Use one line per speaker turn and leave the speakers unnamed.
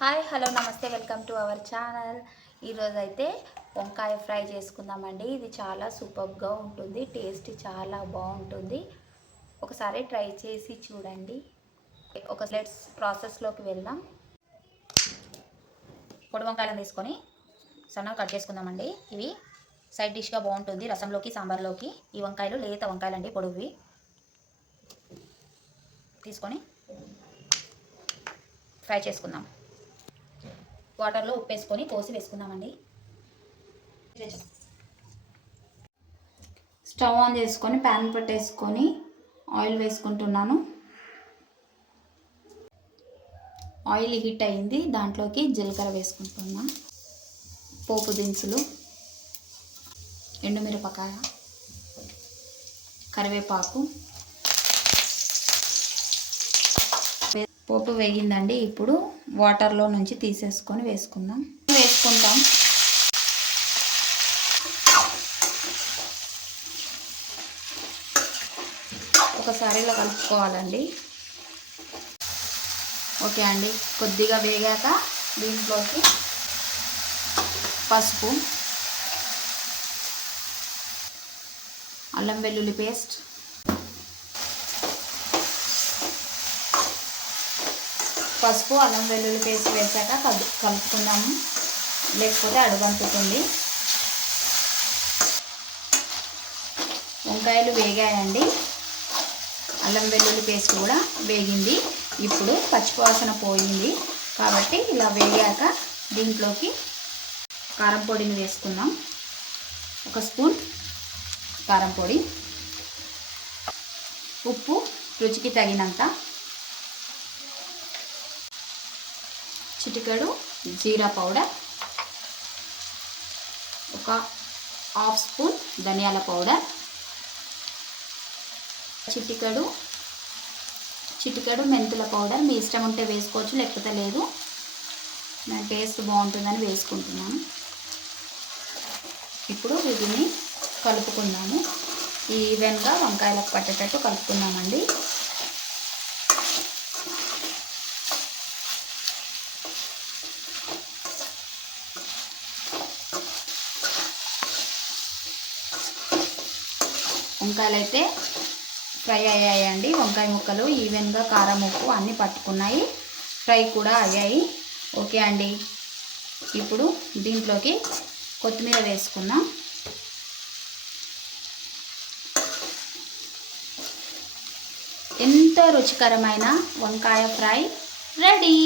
Hi hello నమస్తే welcome to our channel. ఈరోజు అయితే వంకాయ ఫ్రై చేసుకుందామండి. ఇది చాలా సూపర్గా ఉంటుంది టేస్ట్ చాలా బాగుంటుంది. ఒకసారి ట్రై చేసి చూడండి. ఒక లెట్స్ ప్రాసెస్లోకి వెళ్దాం. పొడి వంకాయలను తీసుకొని సన్నగా కట్ చేసుకుందామండి. ఇవి సైడ్ డిష్గా బాగుంటుంది రసంలోకి సాంబార్లోకి. ఈ వంకాయలు లేత వంకాయలు అండి పొడువి. తీసుకొని ఫ్రై చేసుకుందాం. వాటర్లో ఉప్పు వేసుకొని పోసి వేసుకుందామండి. స్టవ్ ఆన్ చేసుకొని ప్యాన్ పెట్టేసుకొని ఆయిల్ వేసుకుంటున్నాను. ఆయిల్ హీట్ అయింది దాంట్లోకి జీలకర్ర వేసుకుంటున్నా పోపు దినుసులు ఎండుమిరపకాయ కరివేపాకు పోపు వేగిందండి. ఇప్పుడు వాటర్లో నుంచి తీసేసుకొని వేసుకుందాం. వేసుకుంటాం. ఒకసారి ఇలా కలుపుకోవాలండి. ఓకే అండి. కొద్దిగా వేగాక దీంట్లోకి పసుపు అల్లం వెల్లుల్లి పేస్ట్ పసుపు అల్లం వెల్లుల్లి పేస్ట్ వేసాక కలు కలుపుకున్నాము. లేకపోతే అడుగంటుతుంది వంకాయలు వేగాయండి. అల్లం వెల్లుల్లి పేస్ట్ కూడా వేగింది. ఇప్పుడు పచ్చివాసన పోయింది. కాబట్టి ఇలా వేగాక దీంట్లోకి కారం పొడిని వేసుకుందాం. ఒక స్పూన్ కారం పొడి. ఉప్పు రుచికి తగినంత చిటికెడు జీరా పౌడర్ ఒక హాఫ్ స్పూన్ ధనియాల పౌడర్ చిటికెడు చిటికెడు మెంతుల పౌడర్. మీ ఇష్టం ఉంటే వేసుకోవచ్చు లేకపోతే లేదు. నా టేస్ట్ బాగుంటుందని వేసుకుంటున్నాను. ఇప్పుడు వీటిని కలుపుకుందాము. ఈవెన్గా వంకాయలకు పట్టేటట్టు కలుపుకుందామండి. వంకాయలు అయితే ఫ్రై అయ్యాయండి. వంకాయ ముక్కలు ఈవెన్గా కారం ఉప్పు అన్నీ పట్టుకున్నాయి. ఫ్రై కూడా అయ్యాయి. ఓకే అండి. ఇప్పుడు దీంట్లోకి కొత్తిమీర వేసుకుందాం. ఎంతో రుచికరమైన వంకాయ ఫ్రై రెడీ.